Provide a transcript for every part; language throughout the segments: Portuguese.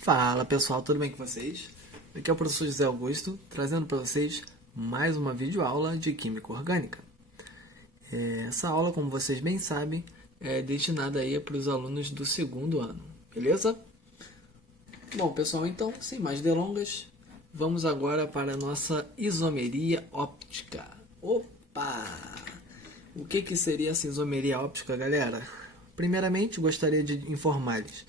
Fala pessoal, tudo bem com vocês? Aqui é o professor José Augusto, trazendo para vocês mais uma videoaula de Química Orgânica. Essa aula, como vocês bem sabem, é destinada aí para os alunos do segundo ano, beleza? Bom pessoal, então, sem mais delongas, vamos agora para a nossa isomeria óptica. Opa! O que seria essa isomeria óptica, galera? Primeiramente, gostaria de informar-lhes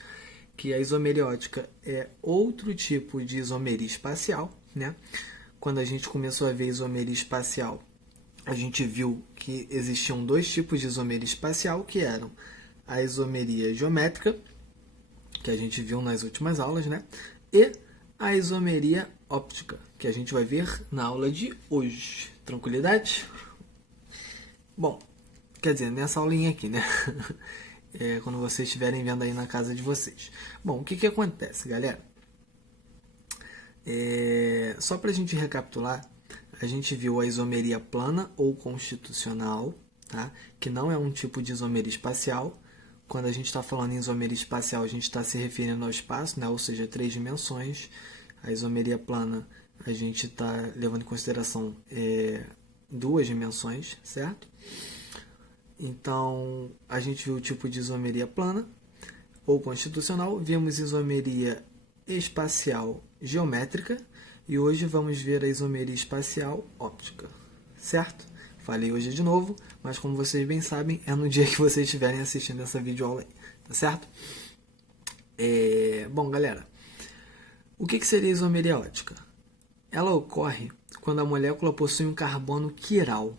que a isomeria óptica é outro tipo de isomeria espacial, né? Quando a gente começou a ver isomeria espacial, a gente viu que existiam dois tipos de isomeria espacial, que eram a isomeria geométrica, que a gente viu nas últimas aulas, né? E a isomeria óptica, que a gente vai ver na aula de hoje. Tranquilidade? Bom, quer dizer, nessa aulinha aqui, né? Quando vocês estiverem vendo aí na casa de vocês. Bom, o que acontece, galera? Só para a gente recapitular, a gente viu a isomeria plana ou constitucional, tá? Que não é um tipo de isomeria espacial. Quando a gente está falando em isomeria espacial, a gente está se referindo ao espaço, né? Ou seja, 3 dimensões. A isomeria plana, a gente está levando em consideração 2 dimensões, certo? Então, a gente viu o tipo de isomeria plana ou constitucional, vimos isomeria espacial geométrica e hoje vamos ver a isomeria espacial óptica, certo? Falei hoje de novo, mas como vocês bem sabem, é no dia que vocês estiverem assistindo essa videoaula aí, tá certo? Bom, galera, o que seria isomeria óptica? Ela ocorre quando a molécula possui um carbono quiral.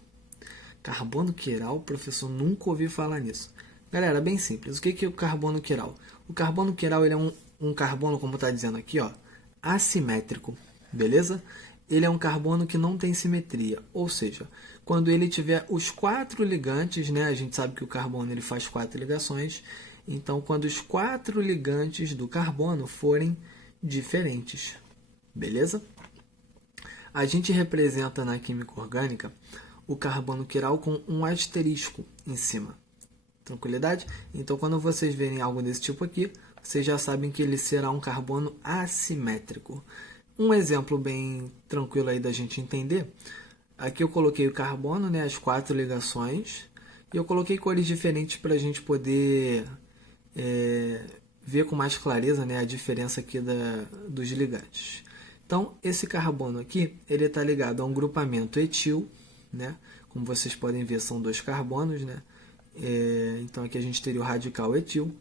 Carbono quiral, professor, nunca ouvi falar nisso. Galera, bem simples. O que é o carbono quiral? O carbono quiral ele é um carbono, como está dizendo aqui, ó, assimétrico, beleza? Ele é um carbono que não tem simetria, ou seja, quando ele tiver os 4 ligantes, né? A gente sabe que o carbono ele faz 4 ligações, então quando os 4 ligantes do carbono forem diferentes, beleza? A gente representa na química orgânica o carbono quiral com um asterisco em cima. Tranquilidade? Então, quando vocês verem algo desse tipo aqui, vocês já sabem que ele será um carbono assimétrico. Um exemplo bem tranquilo aí da gente entender. Aqui eu coloquei o carbono, né, as 4 ligações, e eu coloquei cores diferentes para a gente poder ver com mais clareza, né, a diferença aqui dos ligantes. Então, esse carbono aqui, ele está ligado a um grupamento etil, né? Como vocês podem ver, são 2 carbonos, né? Então aqui a gente teria o radical etil,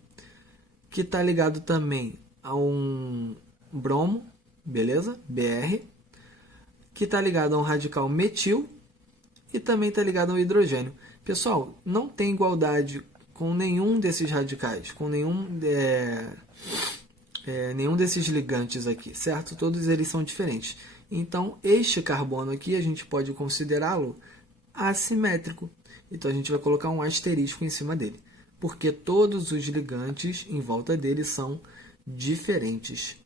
que está ligado também a um bromo, beleza? Br, que está ligado a um radical metil e também está ligado ao hidrogênio. Pessoal, não tem igualdade com nenhum desses radicais, com nenhum desses ligantes aqui, certo? Todos eles são diferentes. Então, este carbono aqui, a gente pode considerá-lo assimétrico. Então, a gente vai colocar um asterisco em cima dele, porque todos os ligantes em volta dele são diferentes.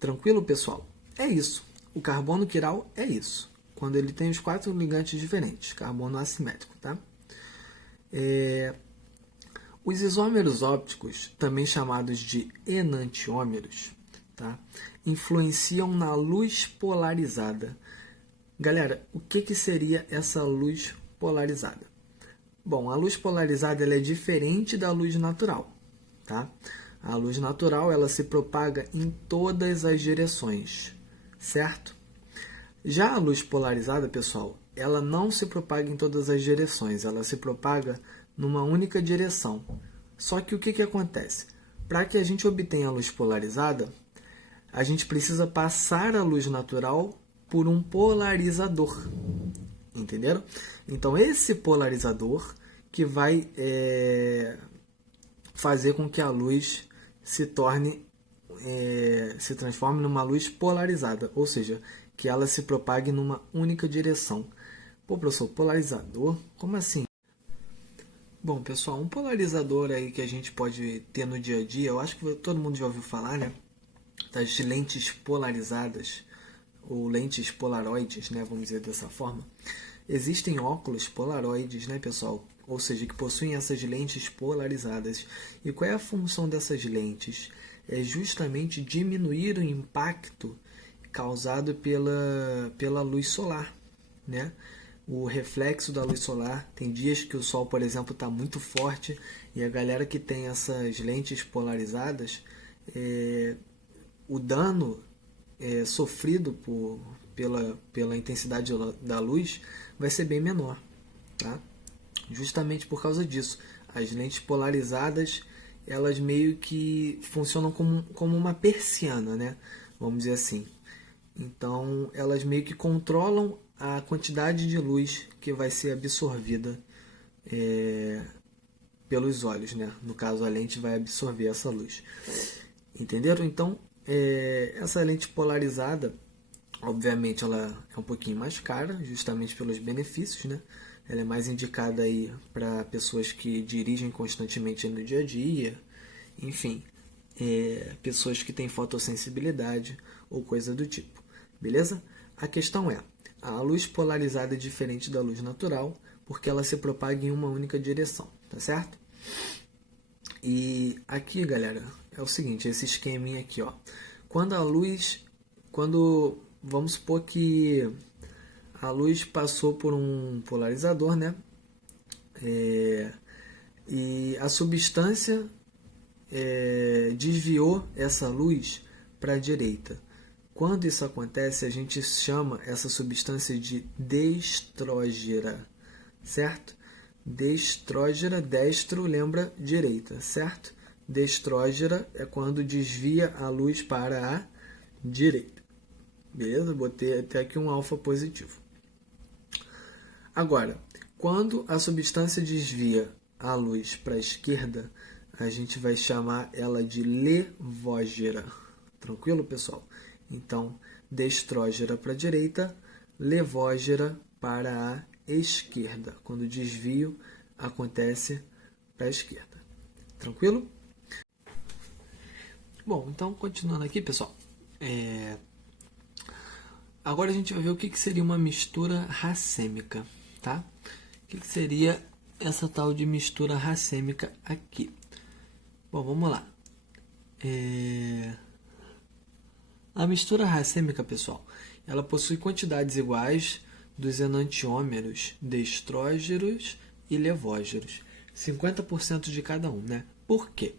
Tranquilo, pessoal? É isso. O carbono quiral é isso. Quando ele tem os 4 ligantes diferentes, carbono assimétrico, tá? Os isômeros ópticos, também chamados de enantiômeros, tá? Influenciam na luz polarizada. Galera, o que seria essa luz polarizada? Bom, a luz polarizada ela é diferente da luz natural, tá? A luz natural ela se propaga em todas as direções, certo? Já a luz polarizada, pessoal, ela não se propaga em todas as direções, ela se propaga numa única direção. Só que o que acontece? Para que a gente obtenha a luz polarizada, a gente precisa passar a luz natural por um polarizador. Entenderam? Então, esse polarizador que vai fazer com que a luz se transforme numa luz polarizada, ou seja, que ela se propague numa única direção. Pô, professor, polarizador? Como assim? Bom, pessoal, um polarizador aí que a gente pode ter no dia a dia, eu acho que todo mundo já ouviu falar, né? Das lentes polarizadas, ou lentes polaroides, né? Vamos dizer dessa forma. Existem óculos polaroides, né, pessoal? Ou seja, que possuem essas lentes polarizadas. E qual é a função dessas lentes? é justamente diminuir o impacto causado pela luz solar, né? O reflexo da luz solar. Tem dias que o sol, por exemplo, está muito forte e a galera que tem essas lentes polarizadas, o dano sofrido pela intensidade da luz vai ser bem menor, tá? Justamente por causa disso. As lentes polarizadas, elas meio que funcionam como uma persiana, né? Vamos dizer assim. Então, elas meio que controlam a quantidade de luz que vai ser absorvida pelos olhos, né? No caso, a lente vai absorver essa luz. Entenderam? Então, essa lente polarizada, obviamente, ela é um pouquinho mais cara, justamente pelos benefícios, né? Ela é mais indicada aí para pessoas que dirigem constantemente no dia a dia, enfim, pessoas que têm fotossensibilidade ou coisa do tipo, beleza? A questão é, a luz polarizada é diferente da luz natural, porque ela se propaga em uma única direção, tá certo? E aqui, galera, é o seguinte, esse esqueminha aqui, ó. Vamos supor que a luz passou por um polarizador, né? E a substância desviou essa luz para a direita. Quando isso acontece, a gente chama essa substância de destrógera, certo? Destrógera, destro lembra direita, certo? Destrógera é quando desvia a luz para a direita. Beleza? Botei até aqui um alfa positivo. Agora, quando a substância desvia a luz para a esquerda, a gente vai chamar ela de levógera. Tranquilo, pessoal? Então, destrógera para a direita, levógera para a esquerda, quando o desvio acontece para a esquerda. Tranquilo? Bom, então, continuando aqui, pessoal. Agora a gente vai ver o que seria uma mistura racêmica, tá? O que seria essa tal de mistura racêmica aqui? Bom, vamos lá. A mistura racêmica, pessoal, ela possui quantidades iguais dos enantiômeros destrógeros e levógeros. 50% de cada um, né? Por quê?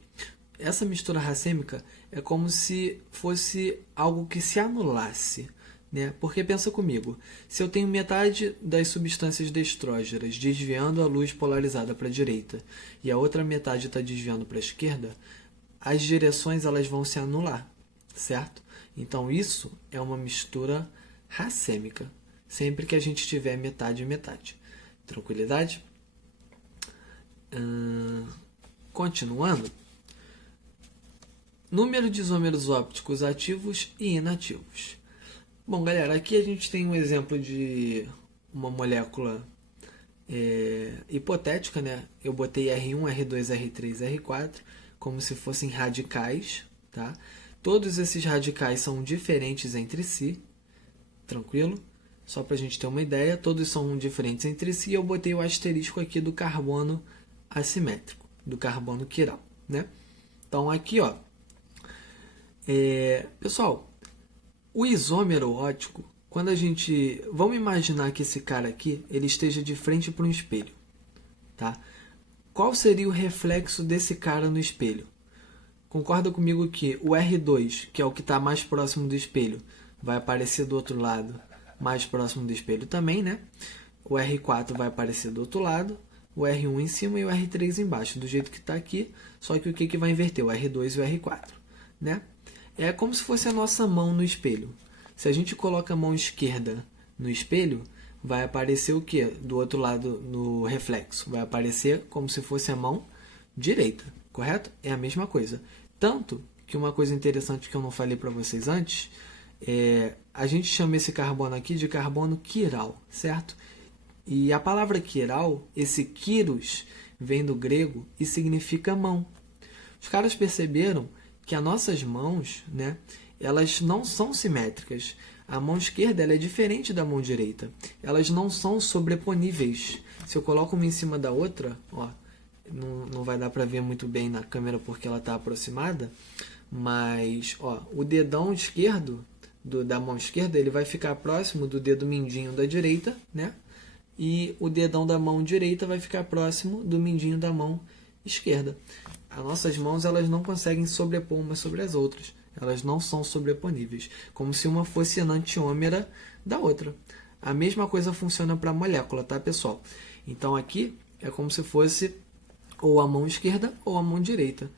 Essa mistura racêmica é como se fosse algo que se anulasse, né? Porque pensa comigo, se eu tenho metade das substâncias destrógeras desviando a luz polarizada para a direita e a outra metade está desviando para a esquerda, as direções elas vão se anular, certo? Então isso é uma mistura racêmica, sempre que a gente tiver metade e metade. Tranquilidade? Continuando. Número de isômeros ópticos ativos e inativos. Bom, galera, aqui a gente tem um exemplo de uma molécula hipotética, né? Eu botei R1, R2, R3, R4 como se fossem radicais, tá? Todos esses radicais são diferentes entre si, tranquilo? Só para a gente ter uma ideia, todos são diferentes entre si. Eu botei o asterisco aqui do carbono assimétrico, do carbono quiral, né? Então aqui, ó, pessoal, o isômero óptico, quando a gente... Vamos imaginar que esse cara aqui, ele esteja de frente para um espelho, tá? Qual seria o reflexo desse cara no espelho? Concorda comigo que o R2, que é o que está mais próximo do espelho, vai aparecer do outro lado, mais próximo do espelho também, né? O R4 vai aparecer do outro lado, o R1 em cima e o R3 embaixo, do jeito que está aqui, só que o que vai inverter? O R2 e o R4, né? É como se fosse a nossa mão no espelho. Se a gente coloca a mão esquerda no espelho, vai aparecer o que? Do outro lado, no reflexo. Vai aparecer como se fosse a mão direita, correto? É a mesma coisa. Tanto que uma coisa interessante que eu não falei para vocês antes, a gente chama esse carbono aqui de carbono quiral, certo? E a palavra quiral, esse quiros, vem do grego e significa mão. Os caras perceberam que as nossas mãos, né, elas não são simétricas. A mão esquerda ela é diferente da mão direita. Elas não são sobreponíveis. Se eu coloco uma em cima da outra, ó, não vai dar para ver muito bem na câmera porque ela está aproximada, Mas, ó, o dedão esquerdo da mão esquerda, ele vai ficar próximo do dedo mindinho da direita, né? E o dedão da mão direita vai ficar próximo do mindinho da mão esquerda. As nossas mãos, elas não conseguem sobrepor umas sobre as outras. Elas não são sobreponíveis, como se uma fosse enantiômera da outra. A mesma coisa funciona para a molécula, tá, pessoal? Então aqui é como se fosse ou a mão esquerda ou a mão direita.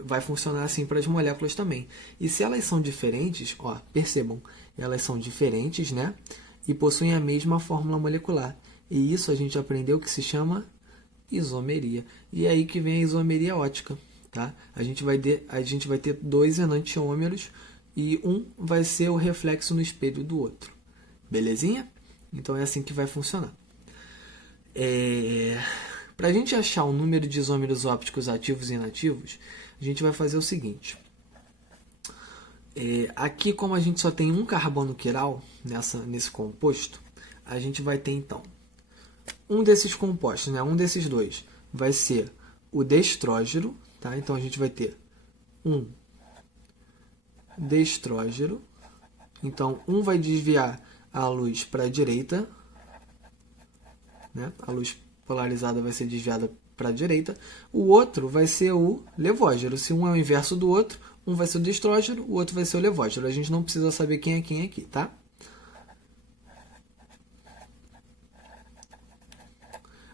Vai funcionar assim para as moléculas também. E se elas são diferentes, ó, percebam, elas são diferentes, né? E possuem a mesma fórmula molecular. E isso a gente aprendeu que se chama isomeria. E é aí que vem a isomeria ótica. Tá? A gente vai ter dois enantiômeros e um vai ser o reflexo no espelho do outro. Belezinha? Então é assim que vai funcionar. Para a gente achar o número de isômeros ópticos ativos e inativos, a gente vai fazer o seguinte. Aqui, como a gente só tem um carbono quiral nesse composto, a gente vai ter então um desses compostos, né? Um desses dois vai ser o destrógeno. Tá? Então a gente vai ter um destrógeno. Então um vai desviar a luz para a direita, né? A luz polarizada vai ser desviada para a direita. O outro vai ser o levógeno. Se um é o inverso do outro, um vai ser o destrógeno, o outro vai ser o levógeno. A gente não precisa saber quem é quem aqui, tá?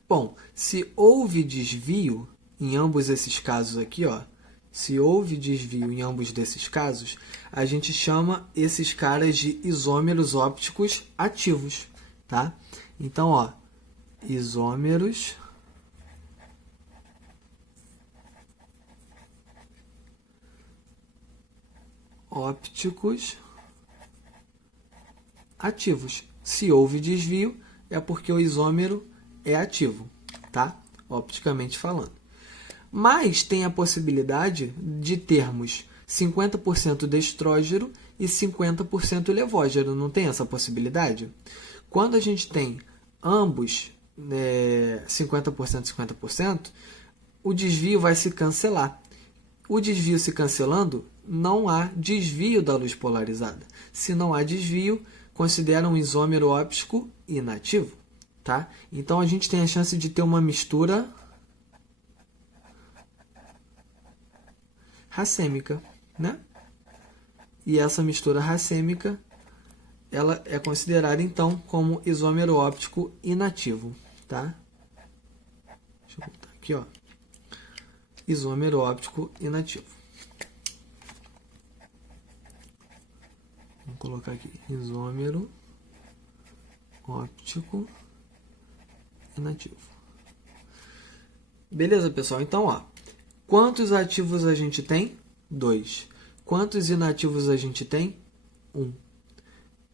Bom, se houve desvio em ambos esses casos aqui, ó, se houve desvio em ambos desses casos, a gente chama esses caras de isômeros ópticos ativos, tá? Então, ó, isômeros ópticos ativos. Se houve desvio, é porque o isômero é ativo, tá? Opticamente falando. Mas tem a possibilidade de termos 50% destrógeno e 50% levógeno. Não tem essa possibilidade? Quando a gente tem ambos 50%, 50%, o desvio vai se cancelar. O desvio se cancelando, não há desvio da luz polarizada. Se não há desvio, considera um isômero óptico inativo. Tá? Então a gente tem a chance de ter uma mistura racêmica, né? E essa mistura racêmica, ela é considerada então como isômero óptico inativo, tá? Deixa eu botar aqui, ó. Isômero óptico inativo. Vou colocar aqui, isômero óptico inativo. Beleza, pessoal? Então, ó, quantos ativos a gente tem? 2. Quantos inativos a gente tem? 1.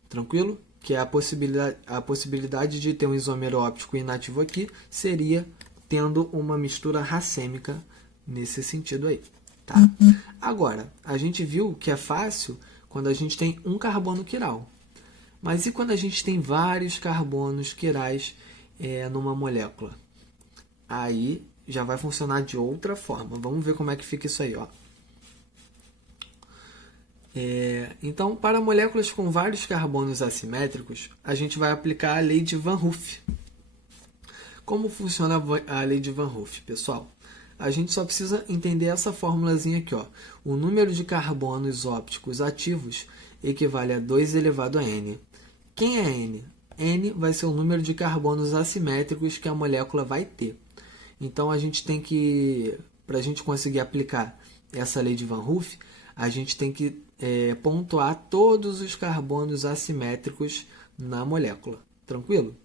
Tranquilo? Que é a possibilidade de ter um isômero óptico inativo aqui seria tendo uma mistura racêmica nesse sentido aí. Tá? Agora, a gente viu que é fácil quando a gente tem um carbono quiral. Mas e quando a gente tem vários carbonos quirais numa molécula? Aí já vai funcionar de outra forma. Vamos ver como é que fica isso aí, ó. Então, para moléculas com vários carbonos assimétricos, a gente vai aplicar a lei de Van Hoof. Como funciona a lei de Van Hoof, pessoal? A gente só precisa entender essa formulazinha aqui, ó. O número de carbonos ópticos ativos equivale a 2 elevado a n. Quem é n? N vai ser o número de carbonos assimétricos que a molécula vai ter. Então, a gente tem que, para a gente conseguir aplicar essa lei de Van Hoof, a gente tem que pontuar todos os carbonos assimétricos na molécula. Tranquilo?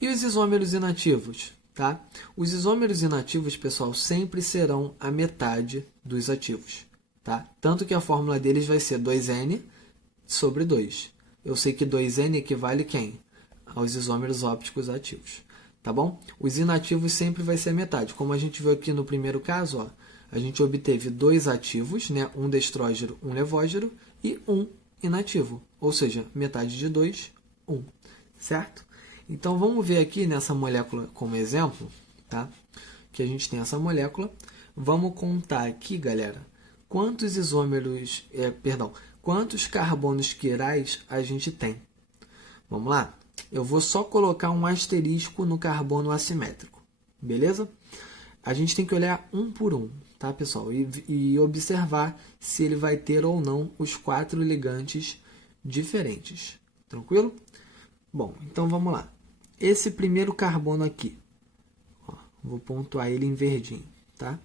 E os isômeros inativos? Tá? Os isômeros inativos, pessoal, sempre serão a metade dos ativos. Tá? Tanto que a fórmula deles vai ser 2N sobre 2. Eu sei que 2N equivale quem? Aos isômeros ópticos ativos. Tá bom? Os inativos sempre vai ser a metade. Como a gente viu aqui no primeiro caso, ó, a gente obteve 2 ativos, né? Um destrógeno, um levógeno, e um inativo. Ou seja, metade de 2, 1. Certo? Então, vamos ver aqui nessa molécula como exemplo, tá? Que a gente tem essa molécula. Vamos contar aqui, galera, quantos isômeros, quantos carbonos quirais a gente tem? Vamos lá? Eu vou só colocar um asterisco no carbono assimétrico, beleza? A gente tem que olhar um por um, tá, pessoal? E observar se ele vai ter ou não os 4 ligantes diferentes, tranquilo? Bom, então vamos lá. Esse primeiro carbono aqui, ó, vou pontuar ele em verdinho, tá?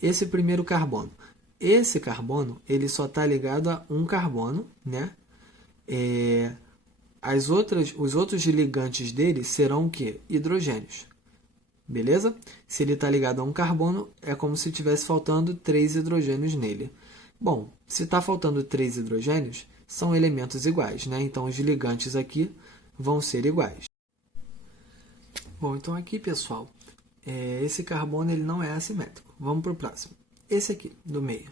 Esse primeiro carbono. Esse carbono, ele só está ligado a um carbono, né? Os outros ligantes dele serão o quê? Hidrogênios. Beleza? Se ele está ligado a um carbono, é como se estivesse faltando 3 hidrogênios nele. Bom, se está faltando 3 hidrogênios, são elementos iguais, né? Então, os ligantes aqui vão ser iguais. Bom, então aqui, pessoal, esse carbono ele não é assimétrico. Vamos para o próximo. Esse aqui, do meio.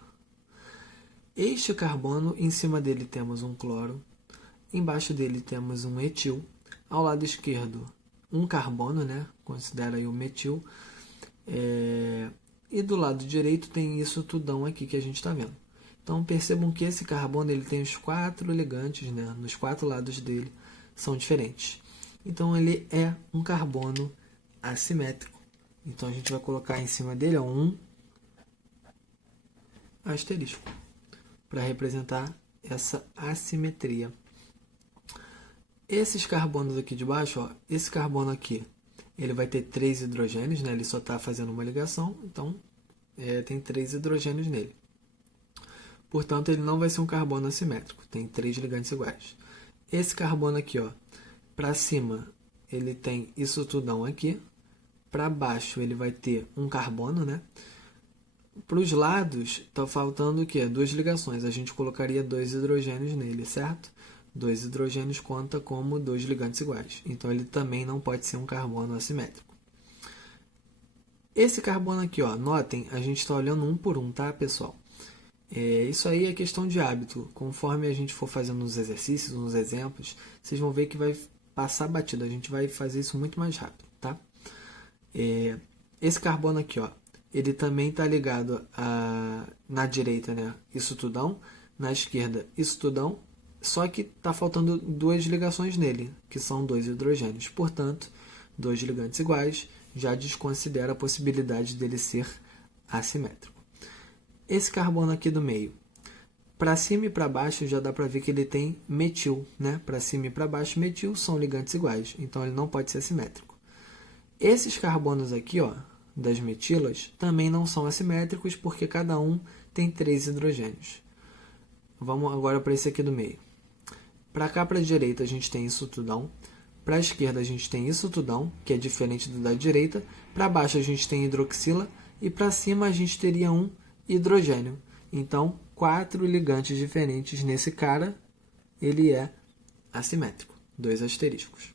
Este carbono, em cima dele temos um cloro, embaixo dele temos um etil, ao lado esquerdo um carbono, né? Considera aí o metil, e do lado direito tem isso tudão aqui que a gente está vendo. Então percebam que esse carbono ele tem os 4 ligantes, né? Nos 4 lados dele são diferentes. Então ele é um carbono assimétrico. Então a gente vai colocar em cima dele um asterisco para representar essa assimetria. Esses carbonos aqui de baixo, ó, esse carbono aqui, ele vai ter 3 hidrogênios, né? Ele só está fazendo uma ligação, então tem 3 hidrogênios nele. Portanto, ele não vai ser um carbono assimétrico, tem 3 ligantes iguais. Esse carbono aqui, ó, para cima, ele tem isso tudão aqui, para baixo ele vai ter um carbono, né? Para os lados, está faltando o quê? 2 ligações. A gente colocaria 2 hidrogênios nele, certo? 2 hidrogênios conta como 2 ligantes iguais. Então, ele também não pode ser um carbono assimétrico. Esse carbono aqui, ó, notem, a gente está olhando um por um, tá, pessoal? Isso aí é questão de hábito. Conforme a gente for fazendo uns exercícios, uns exemplos, vocês vão ver que vai passar batido. A gente vai fazer isso muito mais rápido, tá? Esse carbono aqui, ó, ele também está ligado na direita, né? Isso tudão. Na esquerda, isso tudão. Só que está faltando 2 ligações nele, que são 2 hidrogênios. Portanto, 2 ligantes iguais já desconsidera a possibilidade dele ser assimétrico. Esse carbono aqui do meio, para cima e para baixo já dá para ver que ele tem metil, né? Para cima e para baixo, metil são ligantes iguais, então ele não pode ser assimétrico. Esses carbonos aqui, ó, das metilas, também não são assimétricos porque cada um tem 3 hidrogênios. Vamos agora para esse aqui do meio. Para cá, para a direita, a gente tem isso tudão. Para a esquerda, a gente tem isso tudão, que é diferente do da direita. Para baixo, a gente tem hidroxila. E para cima, a gente teria um hidrogênio. Então, 4 ligantes diferentes nesse cara, ele é assimétrico. 2 asteriscos.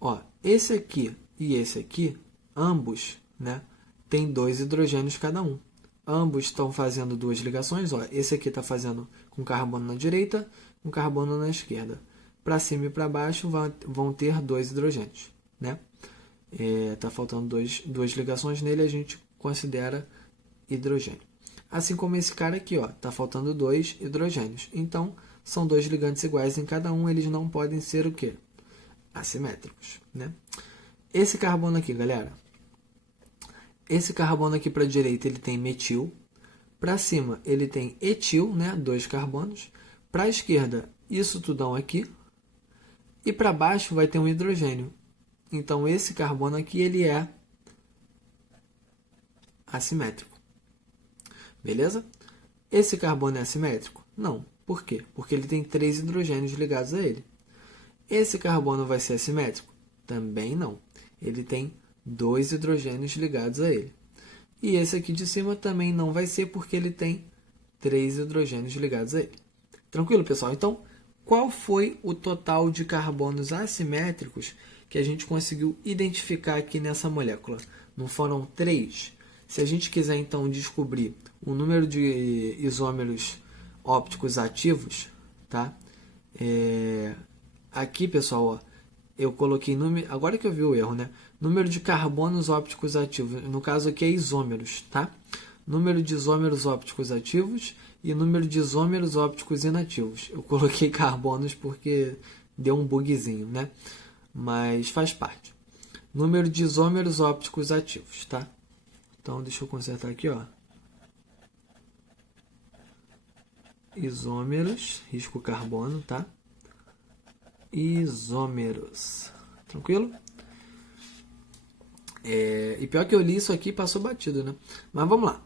Ó, esse aqui e esse aqui, ambos, né, tem 2 hidrogênios cada um. Ambos estão fazendo 2 ligações. Ó, esse aqui está fazendo com carbono na direita, com carbono na esquerda. Para cima e para baixo vão ter 2 hidrogênios, né? Tá faltando 2 ligações nele, a gente considera hidrogênio. Assim como esse cara aqui, ó, tá faltando 2 hidrogênios. Então, são 2 ligantes iguais em cada um, eles não podem ser o quê? Assimétricos, né? Esse carbono aqui, galera. Esse carbono aqui para a direita, ele tem metil. Para cima, ele tem etil, né? 2 carbonos. Para a esquerda, isso tudão aqui. E para baixo vai ter um hidrogênio. Então, esse carbono aqui, ele é assimétrico. Beleza? Esse carbono é assimétrico? Não. Por quê? Porque ele tem 3 hidrogênios ligados a ele. Esse carbono vai ser assimétrico? Também não. Ele tem 2 hidrogênios ligados a ele. E esse aqui de cima também não vai ser porque ele tem 3 hidrogênios ligados a ele. Tranquilo, pessoal? Então, qual foi o total de carbonos assimétricos que a gente conseguiu identificar aqui nessa molécula? Não foram 3? Se a gente quiser, então, descobrir o número de isômeros ópticos ativos, tá? Aqui, pessoal, ó, eu coloquei número, agora que eu vi o erro, né? Número de carbonos ópticos ativos. No caso aqui é isômeros, tá? número de isômeros ópticos ativos e número de isômeros ópticos inativos. Eu coloquei carbonos porque deu um bugzinho, né? Mas faz parte. Número de isômeros ópticos ativos, tá? Então, deixa eu consertar aqui, ó. Isômeros, risco carbono, tá? Isômeros. Tranquilo? E pior que eu li isso aqui passou batido, né? Mas vamos lá.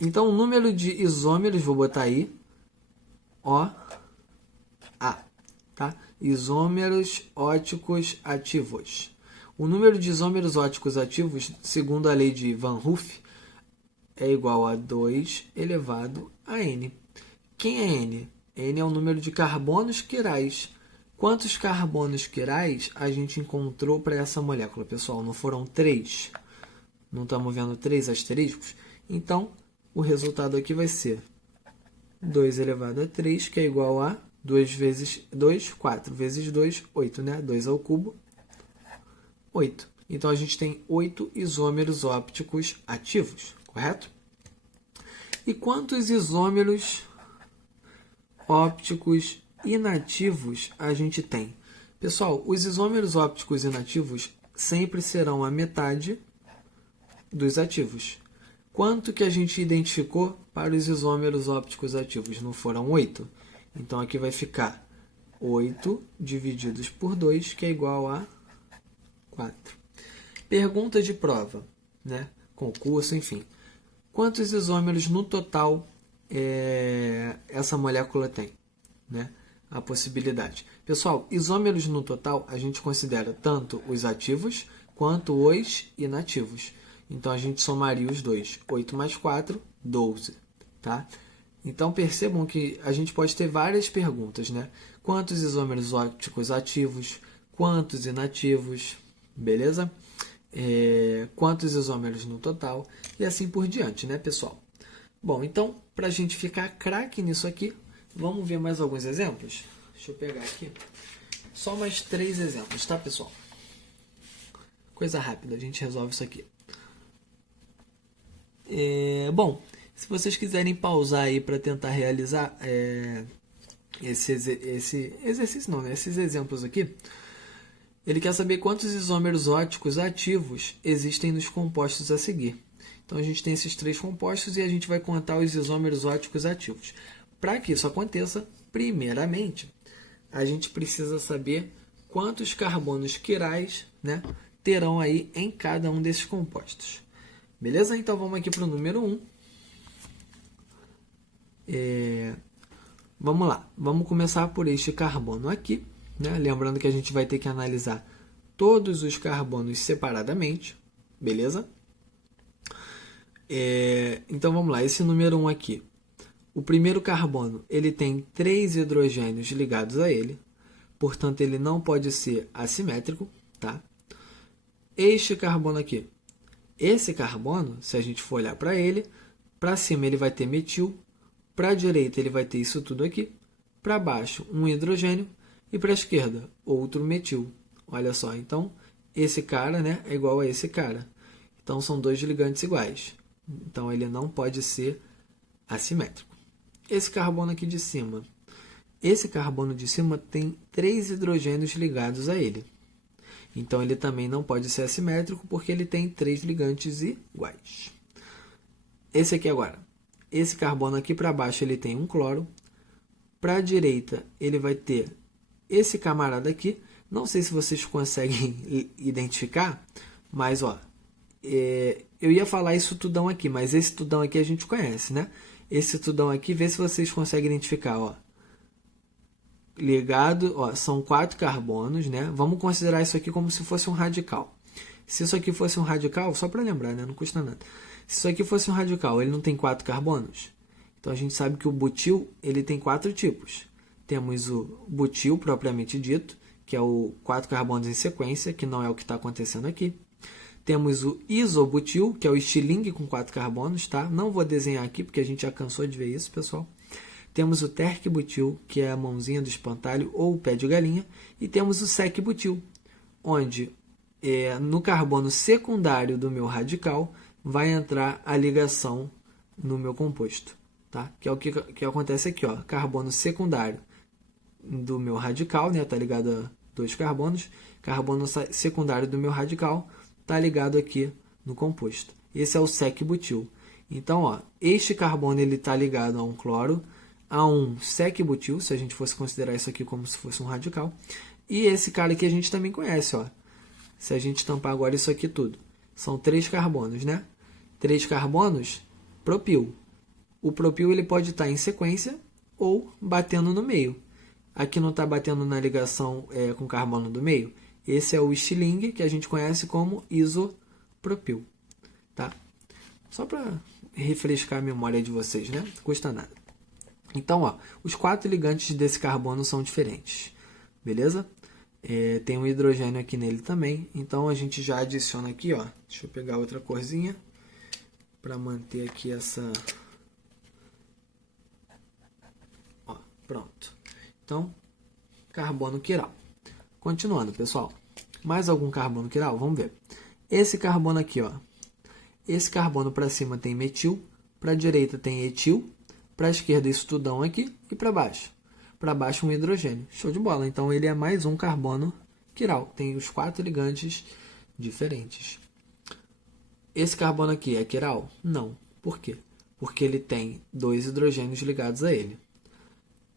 Então, o número de isômeros, vou botar aí, OA, tá? Isômeros óticos ativos. O número de isômeros óticos ativos, segundo a lei de Van Hoof, é igual a 2 elevado a N. Quem é N? N é o número de carbonos quirais. Quantos carbonos quirais a gente encontrou para essa molécula, pessoal? Não foram 3? Não estamos vendo 3 asteriscos? Então, o resultado aqui vai ser 2 elevado a 3, que é igual a 2 vezes 2, 4 vezes 2, 8, né? 2 ao cubo, 8. Então, a gente tem 8 isômeros ópticos ativos, correto? E quantos isômeros ópticos inativos a gente tem? Pessoal, os isômeros ópticos inativos sempre serão a metade dos ativos. Quanto que a gente identificou para os isômeros ópticos ativos? Não foram 8? Então, aqui vai ficar 8 divididos por 2, que é igual a 4. Pergunta de prova, né? Concurso, enfim. Quantos isômeros no total essa molécula tem, né? A possibilidade. Pessoal, isômeros no total a gente considera tanto os ativos quanto os inativos. Então, a gente somaria os dois. 8 mais 4, 12. Tá? Então, percebam que a gente pode ter várias perguntas, né? Quantos isômeros ópticos ativos? Quantos inativos? Beleza? Quantos isômeros no total? E assim por diante, né, pessoal? Bom, então, para a gente ficar craque nisso aqui, vamos ver mais alguns exemplos? Deixa eu pegar aqui. Só mais 3 exemplos, tá, pessoal? Coisa rápida, a gente resolve isso aqui. Bom, se vocês quiserem pausar aí para tentar realizar esse exercício, não, né? Esses exemplos aqui, ele quer saber quantos isômeros óticos ativos existem nos compostos a seguir. Então, a gente tem esses 3 compostos e a gente vai contar os isômeros óticos ativos. Para que isso aconteça, primeiramente, a gente precisa saber quantos carbonos quirais, né, terão aí em cada um desses compostos. Beleza? Então, vamos aqui para o número 1. Vamos lá. Vamos começar por este carbono aqui, né? Lembrando que a gente vai ter que analisar todos os carbonos separadamente. Beleza? Então, vamos lá. Esse número 1 aqui. O primeiro carbono, ele tem 3 hidrogênios ligados a ele. Portanto, ele não pode ser assimétrico, tá? Este carbono aqui. Esse carbono, se a gente for olhar para ele, para cima ele vai ter metil, para a direita ele vai ter isso tudo aqui, para baixo um hidrogênio e para a esquerda outro metil. Olha só, então esse cara, né, é igual a esse cara. Então são 2 ligantes iguais. Então ele não pode ser assimétrico. Esse carbono aqui de cima. Esse carbono de cima tem 3 hidrogênios ligados a ele. Então, ele também não pode ser assimétrico porque ele tem 3 ligantes iguais. Esse aqui agora. Esse carbono aqui para baixo ele tem um cloro. Para a direita ele vai ter esse camarada aqui. Não sei se vocês conseguem identificar, mas ó, eu ia falar isso tudão aqui, mas esse tudão aqui a gente conhece, né? Esse tudão aqui, vê se vocês conseguem identificar, ó. Ligado, ó, são 4 carbonos, né? Vamos considerar isso aqui como se fosse um radical. Se isso aqui fosse um radical, só para lembrar, né? Não custa nada. Se isso aqui fosse um radical, ele não tem 4 carbonos? Então, a gente sabe que o butil, ele tem 4 tipos. Temos o butil, propriamente dito, que é o 4 carbonos em sequência, que não é o que está acontecendo aqui. Temos o isobutil, que é o estilingue com 4 carbonos, tá? Não vou desenhar aqui, porque a gente já cansou de ver isso, pessoal. Temos o terc-butil, que é a mãozinha do espantalho ou o pé de galinha. E temos o sec-butil, onde no carbono secundário do meu radical vai entrar a ligação no meu composto, tá? Que é o que acontece aqui, ó. Carbono secundário do meu radical, né? Tá ligado a 2 carbonos. Carbono secundário do meu radical tá ligado aqui no composto. Esse é o sec-butil. Então, ó, este carbono ele tá ligado a um cloro, a um sec-butil, se a gente fosse considerar isso aqui como se fosse um radical. E esse cara aqui a gente também conhece, ó. Se a gente tampar agora isso aqui tudo. São 3 carbonos, né? 3 carbonos, propil. O propil ele pode estar em sequência ou batendo no meio. Aqui não está batendo na ligação com carbono do meio. Esse é o estilingue, que a gente conhece como isopropil. Tá? Só para refrescar a memória de vocês, né? Não custa nada. Então, ó, os 4 ligantes desse carbono são diferentes. Beleza? Tem um hidrogênio aqui nele também. Então, a gente já adiciona aqui, ó. Deixa eu pegar outra corzinha para manter aqui essa... Ó, pronto. Então, carbono quiral. Continuando, pessoal. Mais algum carbono quiral? Vamos ver. Esse carbono aqui, ó. Esse carbono para cima tem metil, para a direita tem etil, para a esquerda isso tudão aqui e para baixo. Para baixo um hidrogênio. Show de bola. Então, ele é mais um carbono quiral. Tem os 4 ligantes diferentes. Esse carbono aqui é quiral? Não. Por quê? Porque ele tem 2 hidrogênios ligados a ele.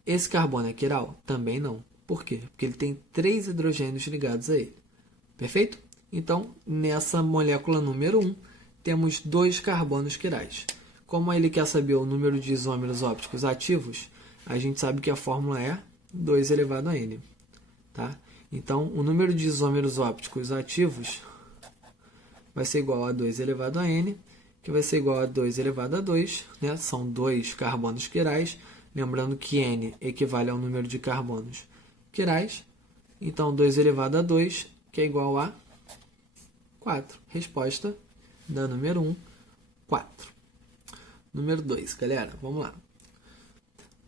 Esse carbono é quiral? Também não. Por quê? Porque ele tem 3 hidrogênios ligados a ele. Perfeito? Então, nessa molécula número 1, temos 2 carbonos quirais. Como ele quer saber o número de isômeros ópticos ativos, a gente sabe que a fórmula é 2 elevado a n. Tá? Então, o número de isômeros ópticos ativos vai ser igual a 2 elevado a n, que vai ser igual a 2 elevado a 2, né? São 2 carbonos quirais. Lembrando que n equivale ao número de carbonos quirais. Então, 2 elevado a 2, que é igual a 4. Resposta da número 1, 4. Número 2, galera, vamos lá.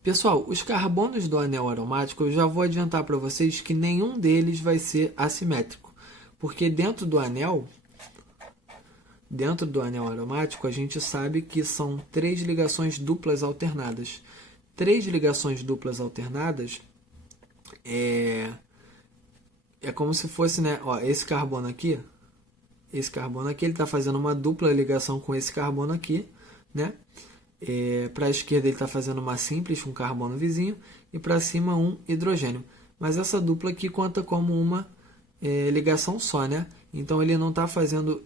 Pessoal, os carbonos do anel aromático, eu já vou adiantar para vocês que nenhum deles vai ser assimétrico. Porque dentro do anel aromático, a gente sabe que são 3 ligações duplas alternadas. 3 ligações duplas alternadas é como se fosse, né? Ó, esse carbono aqui ele está fazendo uma dupla ligação com esse carbono aqui, né? Para a esquerda ele está fazendo uma simples com um carbono vizinho e para cima um hidrogênio. Mas essa dupla aqui conta como uma ligação só, né? Então ele não está fazendo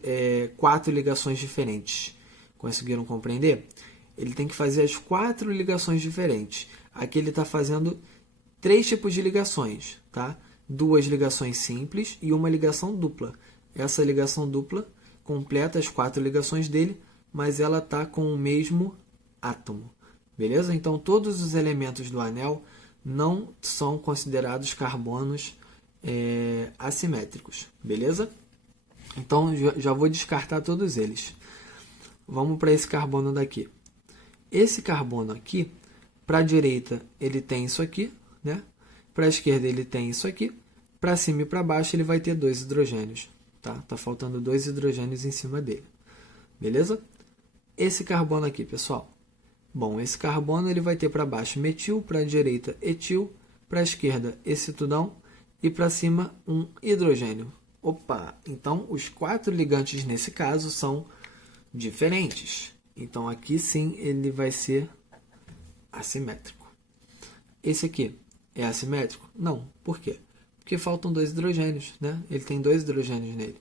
4 ligações diferentes. Conseguiram compreender? Ele tem que fazer as 4 ligações diferentes. Aqui ele está fazendo 3 tipos de ligações, tá? 2 ligações simples e uma ligação dupla. Essa ligação dupla completa as 4 ligações dele, mas ela está com o mesmo átomo. Beleza? Então, todos os elementos do anel não são considerados carbonos assimétricos. Beleza? Então, já vou descartar todos eles. Vamos para esse carbono daqui. Esse carbono aqui, para a direita, ele tem isso aqui, né? Para a esquerda, ele tem isso aqui. Para cima e para baixo, ele vai ter 2 hidrogênios. Tá faltando 2 hidrogênios em cima dele. Beleza? Esse carbono aqui, pessoal. Bom, esse carbono ele vai ter para baixo metil, para a direita etil, para a esquerda esse tudão e para cima um hidrogênio. Opa! Então, os 4 ligantes nesse caso são diferentes. Então, aqui sim ele vai ser assimétrico. Esse aqui é assimétrico? Não. Por quê? Porque faltam 2 hidrogênios, né? Ele tem 2 hidrogênios nele.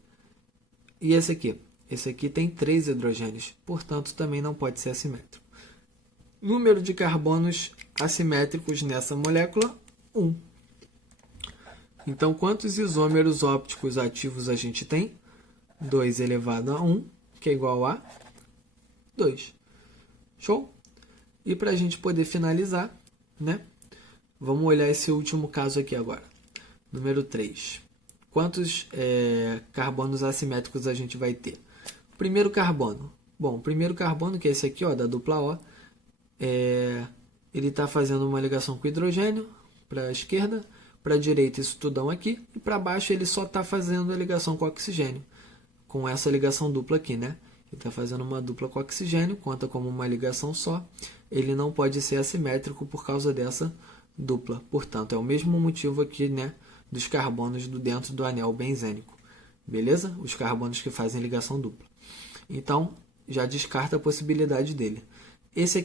E esse aqui? Esse aqui tem 3 hidrogênios, portanto, também não pode ser assimétrico. Número de carbonos assimétricos nessa molécula, 1. Então, quantos isômeros ópticos ativos a gente tem? 2 elevado a 1, que é igual a 2. Show? E para a gente poder finalizar, né? Vamos olhar esse último caso aqui agora. Número 3. Quantos carbonos assimétricos a gente vai ter? Primeiro carbono. Bom, o primeiro carbono, que é esse aqui, ó, da dupla O, ele está fazendo uma ligação com hidrogênio para a esquerda, para a direita isso tudão aqui, e para baixo ele só está fazendo a ligação com oxigênio, com essa ligação dupla aqui, né? Ele está fazendo uma dupla com oxigênio, conta como uma ligação só. Ele não pode ser assimétrico por causa dessa dupla. Portanto, é o mesmo motivo aqui, né, dos carbonos dentro do anel benzênico. Beleza? Os carbonos que fazem ligação dupla. Então, já descarta a possibilidade dele. Esse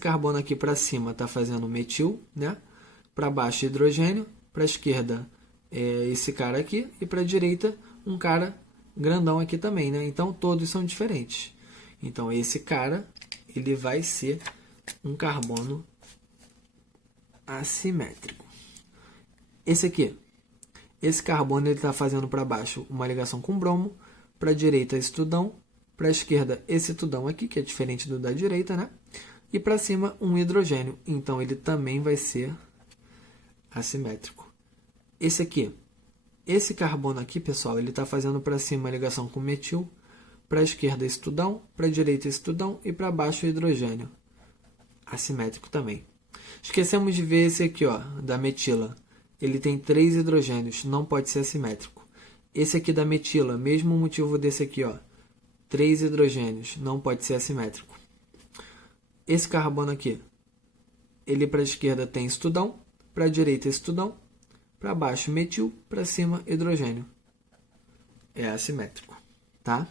carbono aqui para cima está fazendo metil, né? Para baixo hidrogênio, para a esquerda esse cara aqui e para a direita um cara grandão aqui também, né? Então todos são diferentes. Então esse cara ele vai ser um carbono assimétrico. Esse carbono ele está fazendo para baixo uma ligação com bromo, para a direita esse tudão, para a esquerda esse tudão aqui que é diferente do da direita, né? E para cima um hidrogênio. Então ele também vai ser assimétrico. Esse carbono aqui, pessoal, ele está fazendo para cima a ligação com metil, para a esquerda esse tudão, para a direita esse tudão e para baixo o hidrogênio. Assimétrico também. Esquecemos de ver esse aqui, ó, da metila. Ele tem 3 hidrogênios, não pode ser assimétrico. Esse aqui da metila, mesmo motivo desse aqui, ó, 3 hidrogênios, não pode ser assimétrico. Esse carbono aqui, ele para a esquerda tem esse tudão, para a direita esse tudão, para baixo metil, para cima hidrogênio. É assimétrico, tá?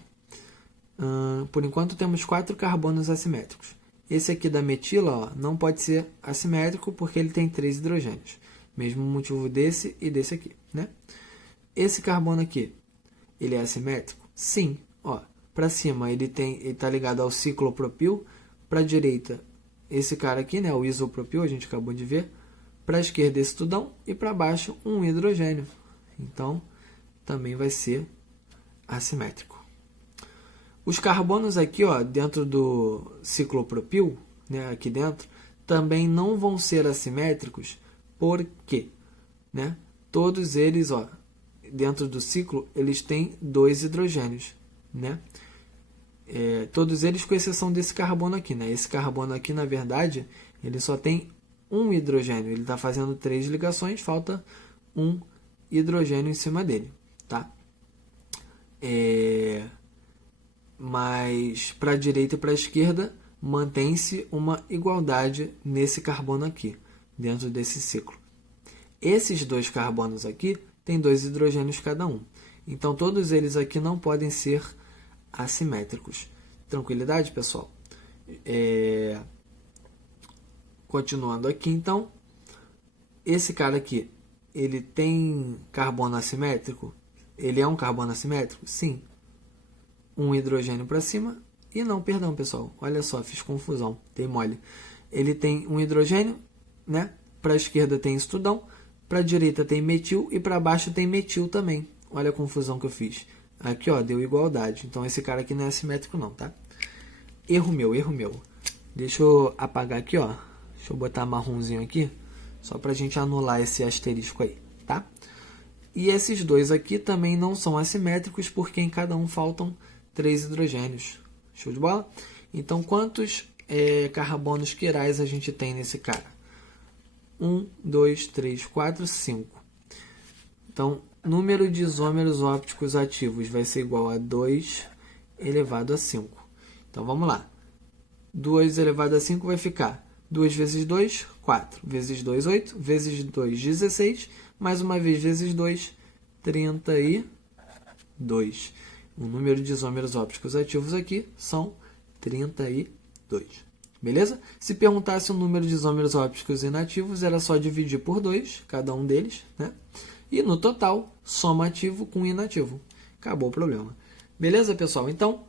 Por enquanto temos 4 carbonos assimétricos. Esse aqui da metila, ó, não pode ser assimétrico porque ele tem 3 hidrogênios. Mesmo motivo desse e desse aqui, né? Esse carbono aqui, ele é assimétrico? Sim, ó. Para cima ele está ligado ao ciclopropil, para a direita esse cara aqui, né, o isopropil, a gente acabou de ver. Para a esquerda esse tudão e para baixo um hidrogênio. Então, também vai ser assimétrico. Os carbonos aqui, ó, dentro do ciclopropil, né, aqui dentro, também não vão ser assimétricos, porque, né, todos eles, ó, dentro do ciclo, eles têm 2 hidrogênios, né? Todos eles com exceção desse carbono aqui, né? Esse carbono aqui, na verdade, ele só tem um hidrogênio. Ele está fazendo 3 ligações, falta um hidrogênio em cima dele, tá? Mas para a direita e para a esquerda mantém-se uma igualdade nesse carbono aqui, dentro desse ciclo. Esses 2 carbonos aqui têm 2 hidrogênios cada um. Então todos eles aqui não podem ser assimétricos. Tranquilidade, pessoal? Continuando aqui, então, esse cara aqui, ele tem carbono assimétrico? Ele é um carbono assimétrico? Sim. Um hidrogênio para cima e não, perdão, pessoal, olha só, fiz confusão, dei mole. Ele tem um hidrogênio, né? Para a esquerda tem estudão, para a direita tem metil e para baixo tem metil também. Olha a confusão que eu fiz. Aqui, ó, deu igualdade. Então esse cara aqui não é assimétrico não, tá? Erro meu. Deixa eu apagar aqui, ó. Deixa eu botar marronzinho aqui, só para a gente anular esse asterisco aí, tá? E esses 2 aqui também não são assimétricos, porque em cada um faltam 3 hidrogênios. Show de bola? Então, quantos carbonos quirais a gente tem nesse cara? 1, 2, 3, 4, 5. Então, número de isômeros ópticos ativos vai ser igual a 2 elevado a 5. Então, vamos lá. 2 elevado a 5 vai ficar 2 vezes 2, 4. Vezes 2, 8. Vezes 2, 16. Mais uma vez, vezes 2, 32. O número de isômeros ópticos ativos aqui são 32. Beleza? Se perguntasse o número de isômeros ópticos inativos, era só dividir por 2, cada um deles, né? E no total, soma ativo com inativo. Acabou o problema. Beleza, pessoal? Então,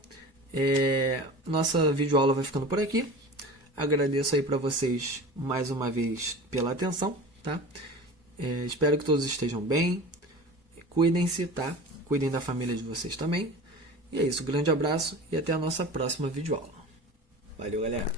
nossa videoaula vai ficando por aqui. Agradeço aí para vocês mais uma vez pela atenção, tá? Espero que todos estejam bem. Cuidem-se, tá? Cuidem da família de vocês também. E é isso. Grande abraço e até a nossa próxima videoaula. Valeu, galera!